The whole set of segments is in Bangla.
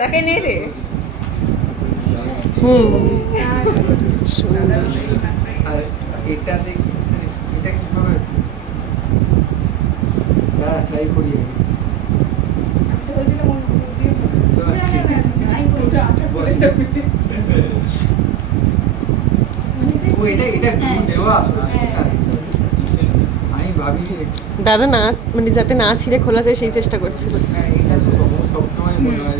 দেখে নেই রে। আর এটা দেখি এটা কিভাবে ট্রাই করি আমি ভাবি দাদা না মানে যাতে না ছিঁড়ে খোলা যায় সেই চেষ্টা করছিল। এটা তো সবসময় মনে হয়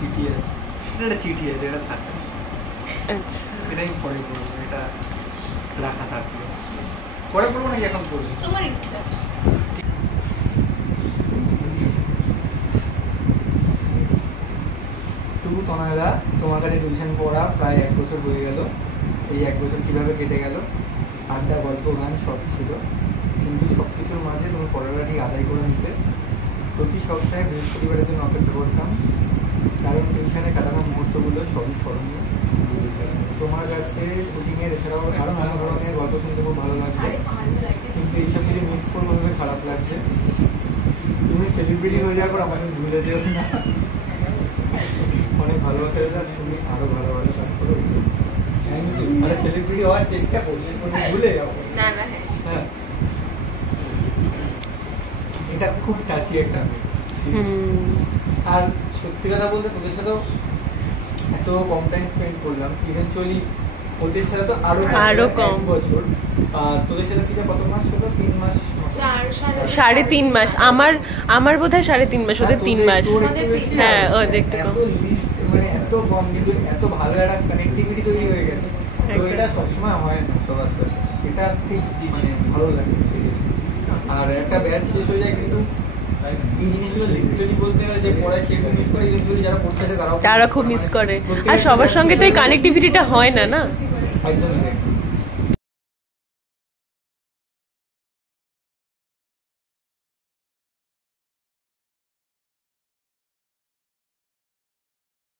চিঠি আছে, এটা চিঠি আছে, এটা থাকে। আচ্ছা এটাই পরে করবো, এটা রাখা থাকবে। পরে করবো নাকি এখন করবো? তোমার ইচ্ছা। তবু তনয়দা, তোমার কাছে টিউশন পড়া প্রায় 1 বছর হয়ে গেল। এই 1 বছর কিভাবে কেটে গেল? আড্ডা, গল্প, গান সব ছিল, কিন্তু সবকিছুর মাঝে তুমি পড়াটা ঠিক আদায় করে নিতে। প্রতি সপ্তাহে বৃহস্পতিবারের জন্য অপেক্ষা করতাম, কারণ টিউশনে কাটানো মুহূর্তগুলো সবই স্মরণীয়। তোমার কাছে শুটিংয়ের এছাড়াও আরও নানা ধরনের গল্প শুনতে খুব ভালো লাগছে, কিন্তু এইসব কিছু মিস করবো ভেবে খারাপ লাগছে। তুমি সেলিব্রিটি হয়ে যাওয়ার পর আমাকে ভুলে যেও না। অনেক ভালোবাসা দেয়, তুমি আরো ভালো ভালো কাজ করো। মানে সেলিব্রিটি হওয়ার চেষ্টা করলে ভুলে যাও না না। হ্যাঁ, এটা খুব টাচি একটা। আর সত্যি কথা বলতে তোদের সাথেও এত কম টাইম স্পেন্ড করলাম, ইভেনচুয়ালি ওদের সাথে তো আরো কম বছর। তোদের সাথে থেকে কত মাস হলো? 3 মাস, 3.5 মাস। আমার বোধহয় 3.5 মাস, ওদের 3 মাস। হ্যাঁ ওদের একটু কম। মানে এত কম কিন্তু এত ভালো একটা কানেক্টিভিটি তৈরি হয়ে গেছে। তো এটা সবসময় হয় না সবার সাথে, এটা ঠিক মানে ভালো লাগে। আর একটা ব্যাচ শেষ হয়ে যায়, কিন্তু এই জিনিসগুলো লিটারালি বলতে গেলে যে পড়ায় সেগুলো মিস করে, ইভেনচুয়ালি যারা পড়তেছে তারা খুব মিস করে। আর সবার সঙ্গে তো এই কানেক্টিভিটিটা হয় না। একদমই।